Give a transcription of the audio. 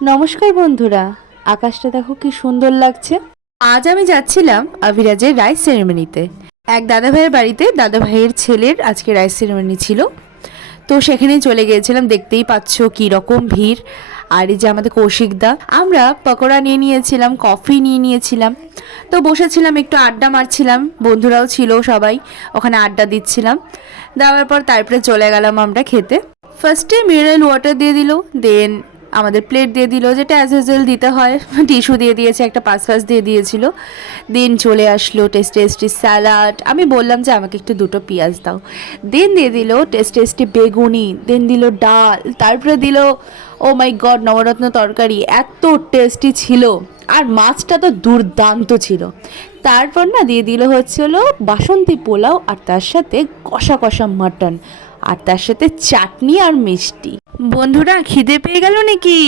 নমস্কার বন্ধুরা, আকাশটা দেখো কি সুন্দর লাগছে। আজ আমি যাচ্ছিলাম অভিরাজের রাইস সেরেমনিতে। এক দাদাভাইয়ের বাড়িতে দাদাভাইয়ের ছেলের আজকে রাইস সেরেমনি ছিল, তো সেখানেই চলে গিয়েছিলাম। দেখতেই পাচ্ছ কি রকম ভিড়। আর এই যে আমাদের কৌশিকদা, আমরা পকোড়া নিয়ে নিয়েছিলাম, কফি নিয়ে নিয়েছিলাম, তো বসেছিলাম একটু আড্ডা মারছিলাম। বন্ধুরাও ছিল, সবাই ওখানে আড্ডা দিচ্ছিলাম। দেওয়ার পর তারপরে চলে গেলাম আমরা খেতে। ফার্স্টে মিনারেল ওয়াটার দিয়ে দিল, দেন আমাদের প্লেট দিয়ে দিল, যেটা অ্যাজ ইউজুয়াল দিতে হয়। টিস্যু দিয়ে দিয়েছে, একটা পাস দিয়ে দিয়েছিল। দেন চলে আসলো টেস্টি স্যালাড। আমি বললাম যে আমাকে একটু দুটো পেঁয়াজ দাও। দেন দিয়ে দিল টেস্টি বেগুনি, দেন দিল ডাল, তারপরে দিল ও মাই গড নবরত্ন তরকারি। এত টেস্টি ছিল, আর মাছটা তো দুর্দান্ত ছিল। তারপর না দিয়ে দিল হলো বাসন্তী পোলাও, আর তার সাথে কষা কষা মাটন, আর তার সাথে চাটনি আর মিষ্টি। বন্ধুরা খিদে পেয়ে গেল নাকি?